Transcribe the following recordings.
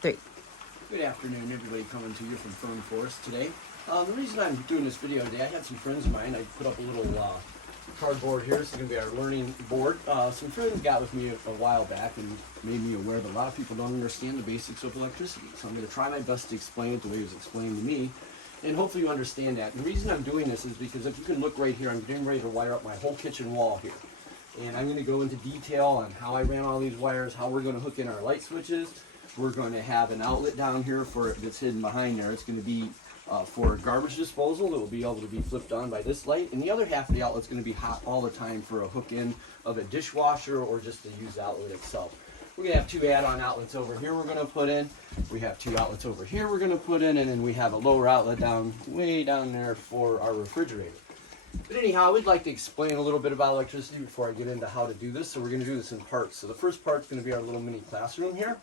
3. Good afternoon, everybody coming to you from Rainforest today. The reason I'm doing this video today, I had some friends of mine. I put up a little cardboard here. This is going to be our learning board. Some friends got with me a while back and made me aware that a lot of people don't understand the basics of electricity. So I'm going to try my best to explain it the way it was explained to me, and hopefully you understand that. And the reason I'm doing this is because if you can look right here, I'm getting ready to wire up my whole kitchen wall here. And I'm going to go into detail on how I ran all these wires, how we're going to hook in our light switches. We're going to have an outlet down here for that's hidden behind there. It's going to be for garbage disposal. It will be able to be flipped on by this light. And the other half of the outlet is going to be hot all the time for a hook-in of a dishwasher or just to use the outlet itself. We're going to have two add-on outlets over here we're going to put in. We have two outlets over here we're going to put in. And then we have a lower outlet way down there for our refrigerator. But anyhow, I would like to explain a little bit about electricity before I get into how to do this. So we're going to do this in parts. So the first part is going to be our little mini classroom here.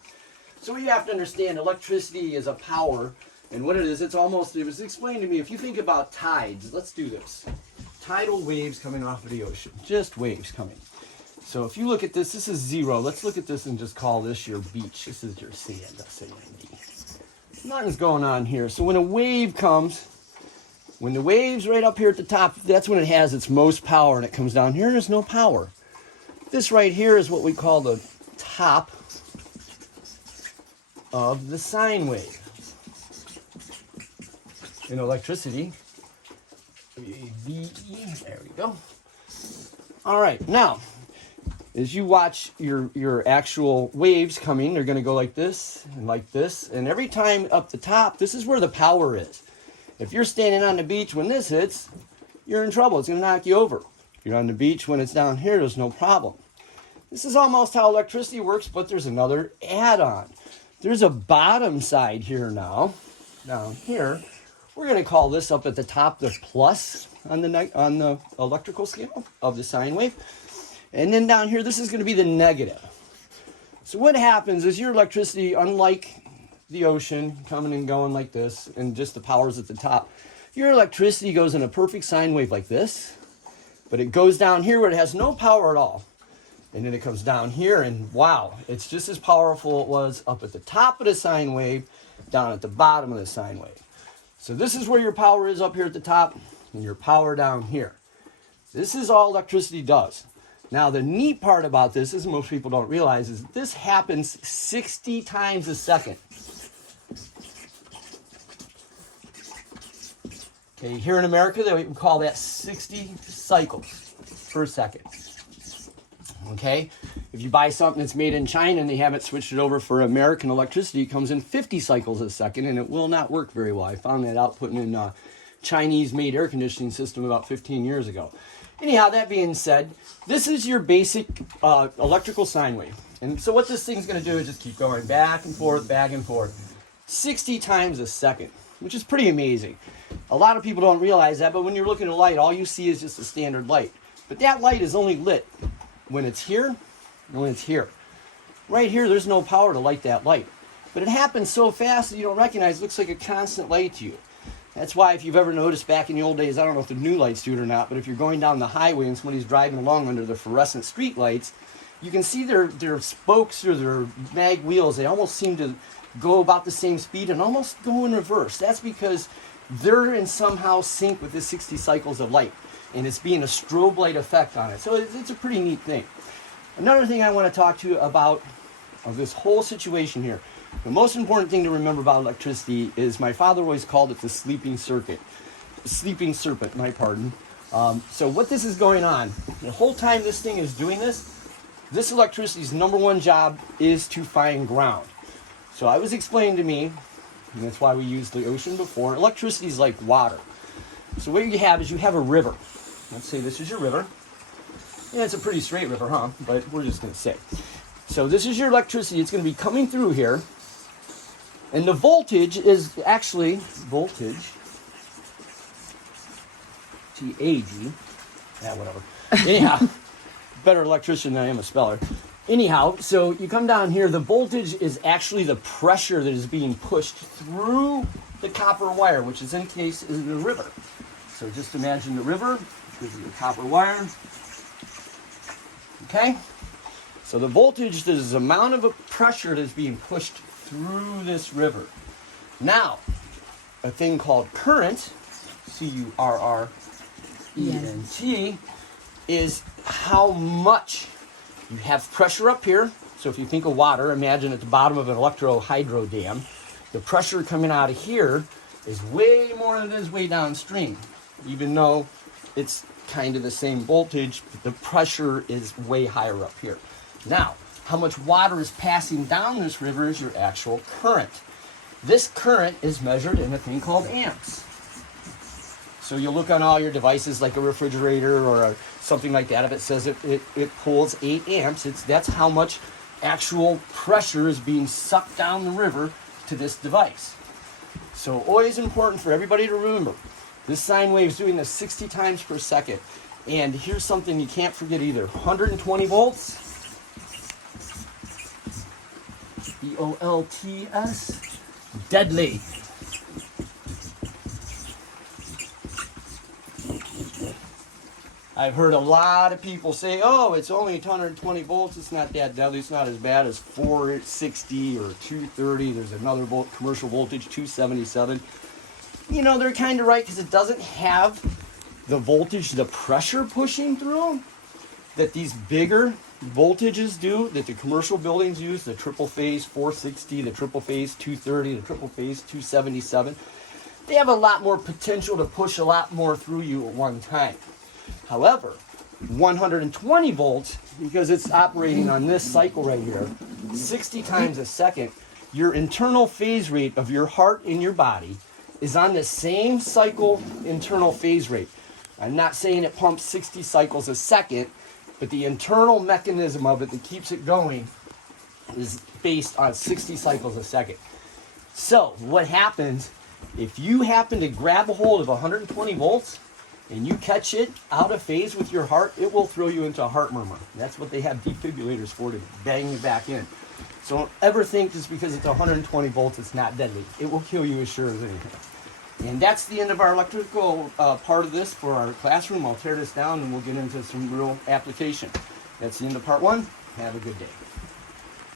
So we have to understand electricity is a power, and what it is, it was explained to me, if you think about tides, let's do this. Tidal waves coming off of the ocean, just waves coming. So if you look at this, this is zero. Let's look at this and just call this your beach. This is your sand, S-A-N-D. Nothing's going on here. So when a wave comes, when the wave's right up here at the top, that's when it has its most power, and it comes down here, there's no power. This right here is what we call the top of the sine wave. In electricity, there we go. All right, now, as you watch your actual waves coming, they're going to go like this, and every time up the top, this is where the power is. If you're standing on the beach when this hits, you're in trouble. It's going to knock you over. If you're on the beach when it's down here, there's no problem. This is almost how electricity works, but there's another add-on. There's a bottom side here now, down here. We're going to call this up at the top the plus on the electrical scale of the sine wave. And then down here, this is going to be the negative. So what happens is your electricity, unlike the ocean, coming and going like this, and just the power's at the top, your electricity goes in a perfect sine wave like this, but it goes down here where it has no power at all. And then it comes down here, and wow, it's just as powerful it was up at the top of the sine wave, down at the bottom of the sine wave. So this is where your power is up here at the top, and your power down here. This is all electricity does. Now, the neat part about this, is most people don't realize, is this happens 60 times a second. Okay, here in America, they would call that 60 cycles per second. Okay, if you buy something that's made in China and they haven't switched it over for American electricity, it comes in 50 cycles a second, and it will not work very well. I found that out putting in a Chinese-made air conditioning system about 15 years ago. Anyhow, that being said, this is your basic electrical sine wave. And so what this thing's going to do is just keep going back and forth, 60 times a second, which is pretty amazing. A lot of people don't realize that, but when you're looking at a light, all you see is just a standard light. But that light is only lit when it's here and when it's here. Right here, there's no power to light that light. But it happens so fast that you don't recognize it. Looks like a constant light to you. That's why if you've ever noticed back in the old days, I don't know if the new lights do it or not, but if you're going down the highway and somebody's driving along under the fluorescent street lights, you can see their spokes or their mag wheels, they almost seem to go about the same speed and almost go in reverse. That's because they're in somehow sync with the 60 cycles of light, and it's being a strobe light effect on it. So it's a pretty neat thing. Another thing I want to talk to you about of this whole situation here, the most important thing to remember about electricity is my father always called it the sleeping circuit. Sleeping serpent, my pardon. So what this is going on, the whole time this thing is doing this electricity's number one job is to find ground. So I was explained to me, and that's why we used the ocean before, electricity is like water. So what you have is you have a river. Let's say this is your river. Yeah, it's a pretty straight river, huh? But we're just going to say. So this is your electricity. It's going to be coming through here. And the voltage is actually voltage. T-A-G. Yeah, whatever. Anyhow, better electrician than I am a speller. Anyhow, so you come down here. The voltage is actually the pressure that is being pushed through the copper wire, which is in case is the river. So just imagine the river. This is the copper wire. Okay? So the voltage, there's the amount of a pressure that is being pushed through this river. Now, a thing called current, C-U-R-R-E-N-T, is how much you have pressure up here. So if you think of water, imagine at the bottom of an hydro dam, the pressure coming out of here is way more than it is way downstream. Even though it's kind of the same voltage, the pressure is way higher up here. Now, how much water is passing down this river is your actual current. This current is measured in a thing called amps. So you'll look on all your devices like a refrigerator or something like that. If it says it pulls 8 amps, that's how much actual pressure is being sucked down the river to this device. So always important for everybody to remember. This sine wave is doing this 60 times per second. And here's something you can't forget either. 120 volts. V-O-L-T-S. Deadly. I've heard a lot of people say, oh, it's only 120 volts. It's not that deadly. It's not as bad as 460 or 230. There's another commercial voltage, 277. You know, they're kind of right because it doesn't have the voltage, the pressure pushing through that these bigger voltages do, that the commercial buildings use, the triple phase 460, the triple phase 230, the triple phase 277. They have a lot more potential to push a lot more through you at one time. However, 120 volts, because it's operating on this cycle right here, 60 times a second, your internal phase rate of your heart in your body is on the same cycle internal phase rate. I'm not saying it pumps 60 cycles a second, but the internal mechanism of it that keeps it going is based on 60 cycles a second. So what happens if you happen to grab a hold of 120 volts and you catch it out of phase with your heart, it will throw you into a heart murmur. That's what they have defibrillators for, to bang you back in. So don't ever think just because it's 120 volts it's not deadly. It will kill you as sure as anything. And that's the end of our electrical part of this for our classroom. I'll tear this down and we'll get into some real application. That's the end of part 1. Have a good day.